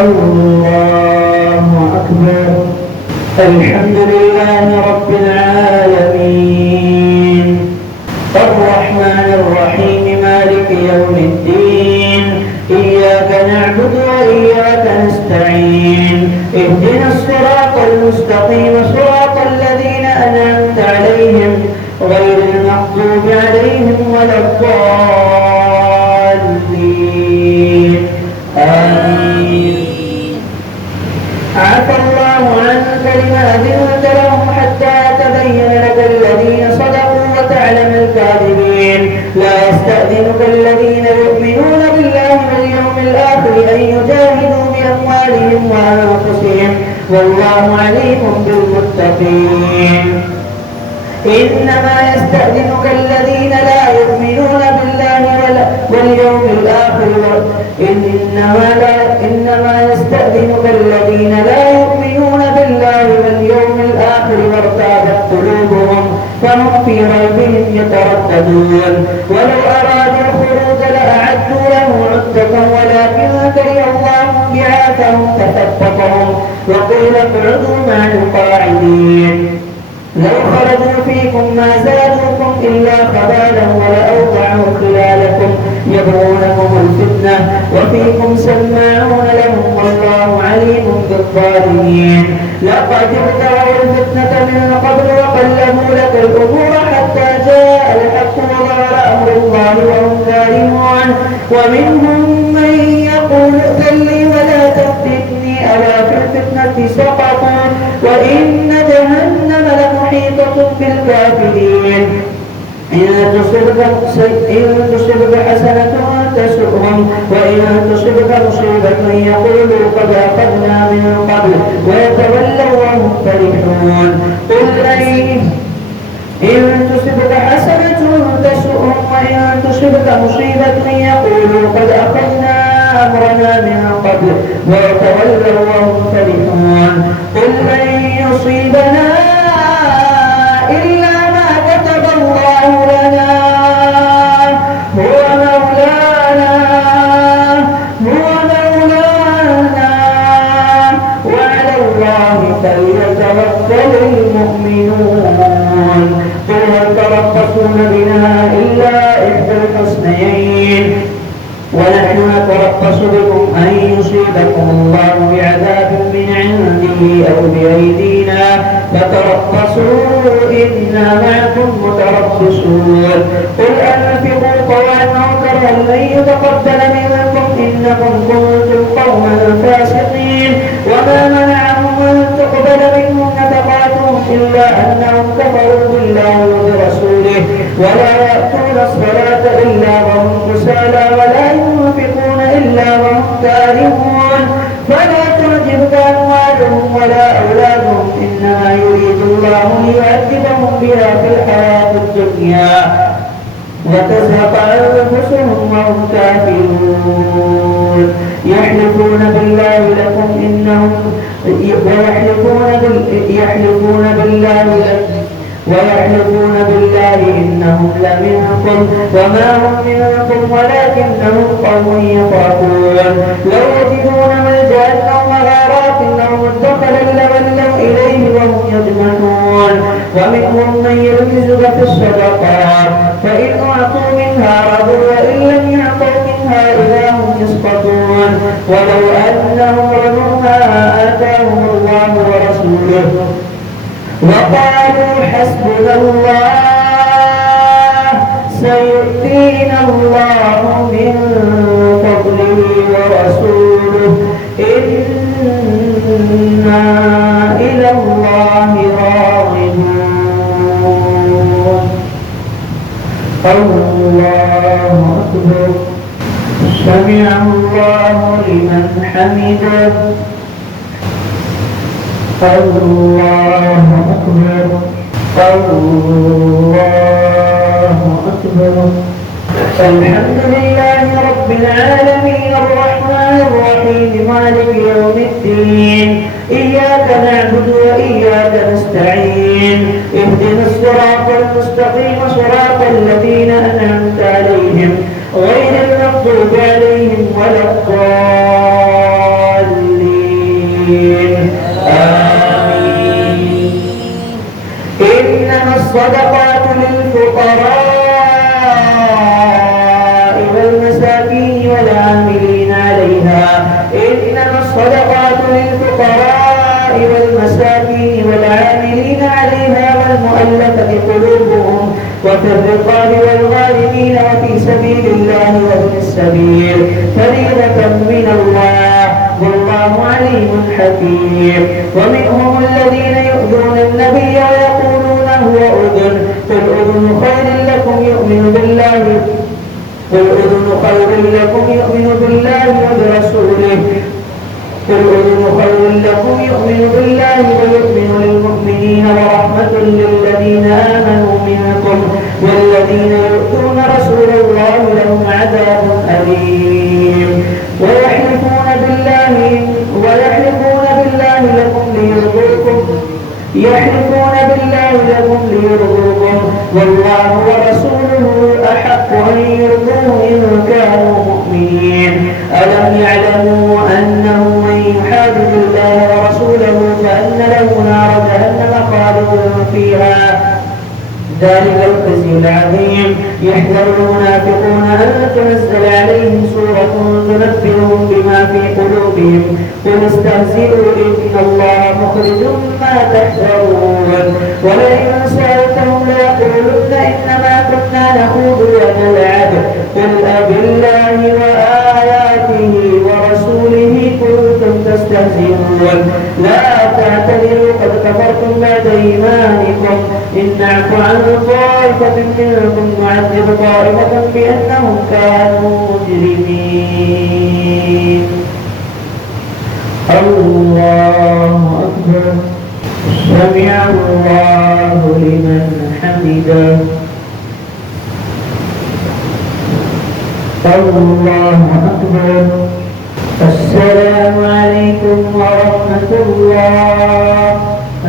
الله أكبر. الحمد لله رب العالمين الرحمن الرحيم مالك يوم الدين إياك نعبد وإياك نستعين اهدنا الصراط المستقيم صراط الذين أنعمت عليهم غير المغضوب عليهم ولا الضالين آمين. عفى الله عنك لما أذنت لهم حتى يتبين لك الذين صدقوا وتعلم الكاذبين. لا يستأذنك الذين يؤمنون بالله واليوم الآخر أن يجاهدوا بأموالهم وأنفسهم والله عليم بالمتقين. إنما يستأذنك الذين لا يؤمنون بالله واليوم الآخر إنما يستأذنك الذين لا يؤمنون بالله واليوم الآخر وارتابت قلوبهم فهم في ريبهم يترددون. ولو أرادوا الخروج لأعدوا له عدة ولكن كره الله بعاثهم فثبطهم وقيل اقعدوا مع القاعدين. لو خرجوا فيكم ما زادوكم إلا خبالا ولأوضعوا خلالكم يبغونكم الفتنة وفيكم سماعون لهم والله عليم بالظالمين. لقد ابتغوا الفتنة من قبل وقلبوا لك الأمور حتى جاء الحق وظهر أمر الله وهم ظالمون. ومنهم من يقول ائذن لي ولا تفتني ألا في الفتنة سقطوا وإن جهنم لمحيطة بالكافرين. إن تصبك حسنة تسؤهم وإن تصبك مصيبة يقولوا قد أخذنا من قبل ويتولوا وهم فرحون. قل إن تصبك حسنة تسؤهم وإن تصبك مصيبة يقولوا قد أخذنا أمرنا من قبل ويتولوا وهم فرحون. قل لن يصيبنا إلا ما كتب الله لنا هو مولانا وعلى الله فليتوكل المؤمنون. قل هل تربصون بنا إلا إحدى الحسنيين ونحن نتربص بكم أن يصيبكم الله بعذاب من عنده أو بأيدينا فتربصوا إنا معكم متربصون. قل أنفقوا طوعا أو كرها لن يتقبل منكم إنكم كنتم قوما فاسقين. وما منعهم أن تقبل منهم نفقاتهم إلا أنهم كفروا بالله وبرسوله ولا يأتون الصلاة إلا وهم كسالى ولا ينفقون إلا وهم كارهون. فلا تعجبك أموالهم ولا أولادهم إنما يريد الله ليعذبهم بها في الحياة الدنيا وتزهق أنفسهم وهم كافرون. يحلفون بالله لكم إنهم ويحلفون بالله إنهم لمنكم وما هم منكم ولكنهم قوم يفرقون. لو يجدون ملجأ أو مغارات أو مدخلا لولوا إليه وهم يجمعون. ومنهم من يلمزك في الصدقات فإن أعطوا منها رضوا وإن لم يعطوا منها إذا هم يسقطون. ولو أنهم رضوا ما آتاهم الله ورسوله وقالوا حسبنا الله سيؤتينا الله من فضله ورسوله إنا إلى الله راغبون. الله أكبر. سمع الله لمن حمده. الله أكبر. الله أكبر. الحمد لله رب العالمين الرحمن الرحيم مالك يوم الدين إياك نعبد وإياك نستعين اهدنا الصراط المستقيم صراط الذين أنعمت عليهم غير المغضوب عليهم ولا الضالين. آمين. إنما الصدقات للفقراء والمساكين والعاملين عليها إنما الصدقات للفقراء والمساكين والعاملين عليها والمؤلفة قلوبهم وفي الرقاب والغارمين وفي سبيل الله وابن السبيل فريضة من الله والله عليم حكيم. ومنهم الذين يؤذون النبي ويقولون هو أذن قل أذن خير لكم يؤمن بالله وبرسوله قل أذن خير لكم يؤمن بالله ويؤمن للمؤمنين ورحمة للذين آمنوا منكم والذين يؤتون رسول الله لهم عذاب أليم. ويحلفون بالله لكم ليرضوكم والله ورسوله أحق أن يرضوه إن كانوا مؤمنين. ألم يعلموا أنه من يحادد الله ورسوله فأن له نار جهنم خالدا فيها ذلك الخزي العظيم. يحذر المنافقون أن تنزل عليهم سورة تنبئهم بما في قلوبهم قل استهزئوا إن الله مخرج ما تحذرون. ولئن سألتهم ليقولن إنما كنا نخوض ونلعب قل أبالله وآياته ورسوله كنتم تستهزئون لا تعتذروا قد كفرتم بعد إيمانكم إن نعفو عن طائفة منكم نعذب طائفة بأنهم كانوا مجرمين. الله أكبر. سمع الله لمن حمده. الله أكبر. السلام عليكم ورحمة الله.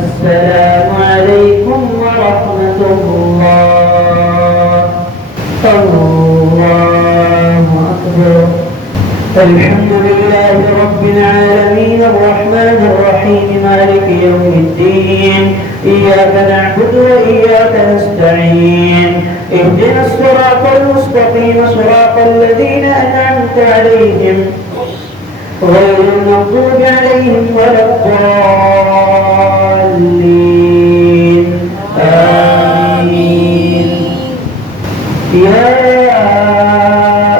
السلام عليكم ورحمة الله. الله أكبر. الحمد لله رب العالمين الرحمن الرحيم مالك يوم الدين إياك نعبد وإياك نستعين اهدنا الصراط المستقيم صراط الذين أنعمت عليهم غير المغضوب عليهم ولا الضالين آمين. يا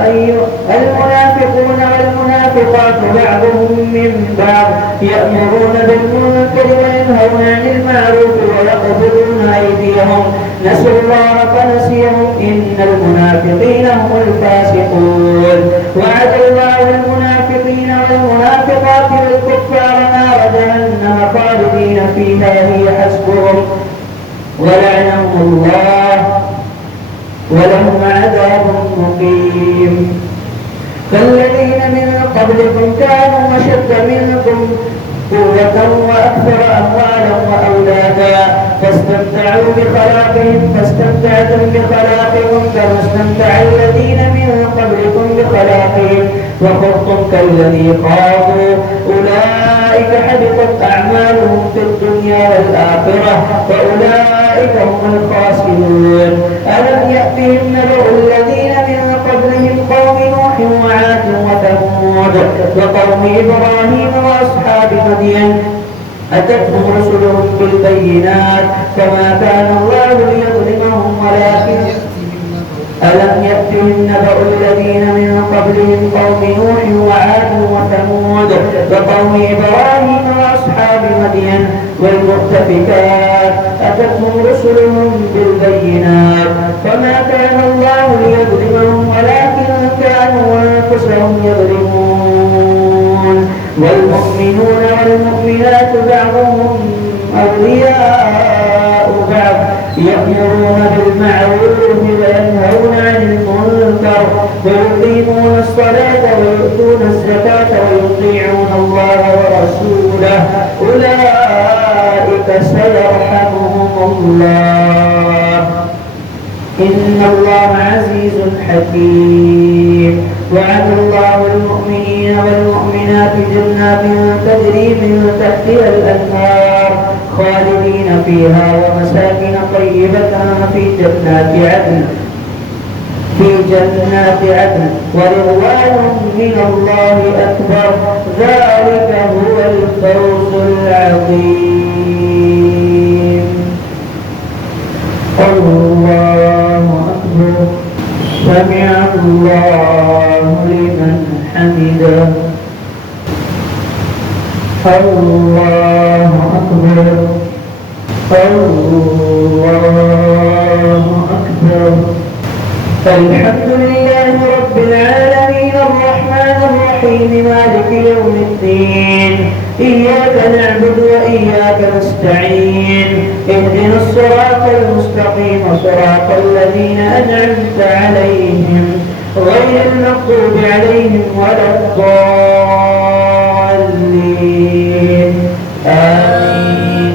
أيها المنافقون والمنافقات بعضهم من بعض يأمرون بالمنكر وينهون عن المعروف ويقبضون أيديهم نسوا الله فنسيهم إن المنافقين هم الفاسقون. وعد الله المنافقين والمنافقات والكفار نار جهنم خالدين فيها هي حسبهم ولعنهم الله ولهم عذاب مقيم. كالذين من قبلكم كانوا أشد منكم قوة وأكثر أموالا وأولادا فاستمتعوا بخلاقهم فاستمتعتم بخلاقهم كما استمتع الذين من قبلكم بخلاقهم وخضتم كالذي خاضوا أولئك حبطت أعمالهم في الدنيا والآخرة وأولئك هم الخاسرون. ألم يأتهم نبأ الذين من قبلهم قوم نوح وعاد وثمود وقوم إبراهيم وأصحاب مدين أتتهم رسلهم بالبينات فما كان الله ليظلمهم ولكن ألم يأتهم نبأ الذين من قبلهم قوم نوح وعاد وثمود وقوم إبراهيم وأصحاب مدين والمؤتفكات أتتهم رسلهم بالبينات فما كان الله ليظلمهم ولكن كانوا أنفسهم يظلمون. والمؤمنون والمؤمنات بعضهم أولياء بعض يأمرون بالمعروف وينهون عن المنكر ويقيمون الصلاة ويؤتون الزكاة ويطيعون الله ورسوله أولئك سيرحمهم الله إن الله عزيز حكيم. وعد الله المؤمنين والمؤمنات جنات تجري من تحتها الأنهار خالدين فيها ومساكن طيبة في جنات عدن ورضوان من الله أكبر ذلك هو الفوز العظيم. الله أكبر. سمع الله لمن حمده. الله أكبر. الله أكبر. الحمد لله رب العالمين الرحمن الرحيم مالك يوم الدين إياك نعبد وإياك نستعين اهدنا الصراط المستقيم صراط الذين أنعمت عليهم غير المغضوب عليهم ولا الضالين آمين.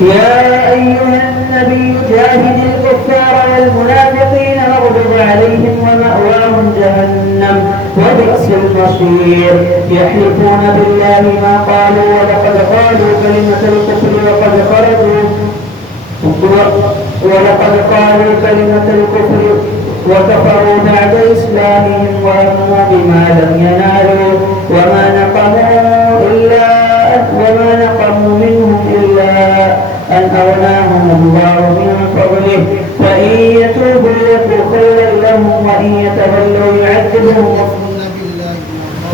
يا أيها النبي جاهد الكفار والمنافقين واغلظ عليهم ومأواهم جهنم وبئس المصير. يحلفون بالله ما قالوا ولقد قالوا كلمة الكفر وكفروا بعد إسلامهم وهموا بما لم ينالوا وما نقموا منهم إلا أن أغناهم الله من فضله فإن يتوبوا يك خيرا لهم وإن يتولوا يعذبهم.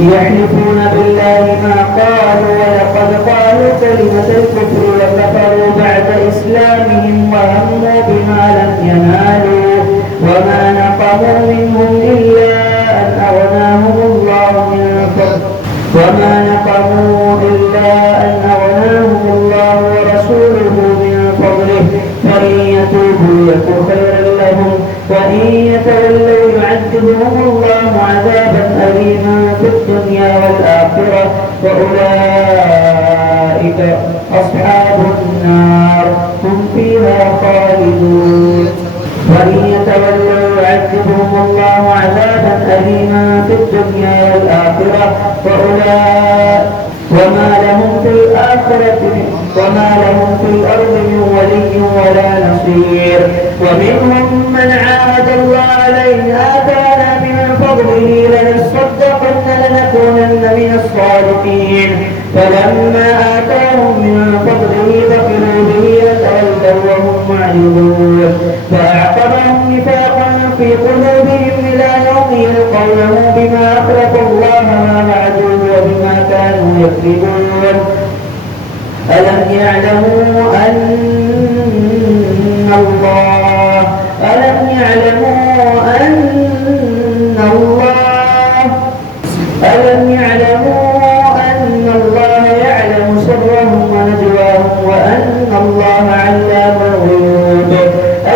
يحلفون بالله ما قالوا ولقد قالوا كلمة الكفر وكفروا بعد إسلامهم وهموا بما لم ينالوا وما نقموا منهم إلا أن أغناهم الله من فضله ورسوله من فضله فإن يتوبوا يك خيرا لهم وإن يتولوا يعذبهم الله عذابا أليما في الدنيا والآخرة وأولئك أصحاب النار هم فيها خالدون. وإن يتولوا يعذبهم الله عذابا أليما في الدنيا والآخرة وما لهم في الأرض من ولي ولا نصير. ومنهم من عاهد الله لئن آتانا من فضله لنصدقن لنكونن من الصالحين فلما آتاهم من فضله بخلوا به وتولوا وهم معرضون فأعقبهم نفاقا في قلوبهم إلى يوم يلقونه بما أخلفوا الله ما وعدوه وبما كانوا يكذبون. ألم يعلموا أن الله يعلم سرهم ونجواهم وأن الله علام الغيوب.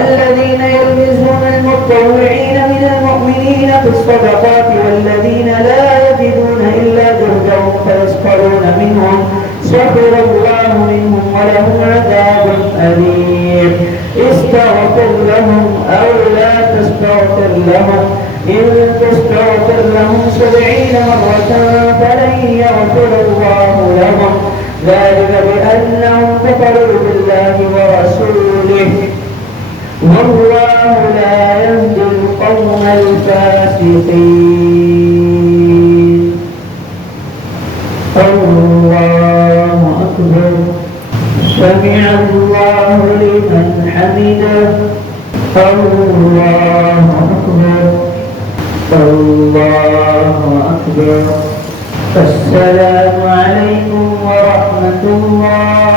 الذين يلمزون المتطوعين من المؤمنين في الصدقات والذين لا يجدون إلا جهدهم فيسخرون منهم سخر الله منهم ولهم عذاب أليم. استغفر لهم أو لا تستغفر لهم إن تستغفر لهم 70 مرة فلن يغفر الله لهم ذلك بأنهم كفروا بالله ورسوله والله لا يهدي القوم الفاسقين. الله أكبر. سمع الله لمن حمده. الله أكبر. الله أكبر. السلام عليكم ورحمة الله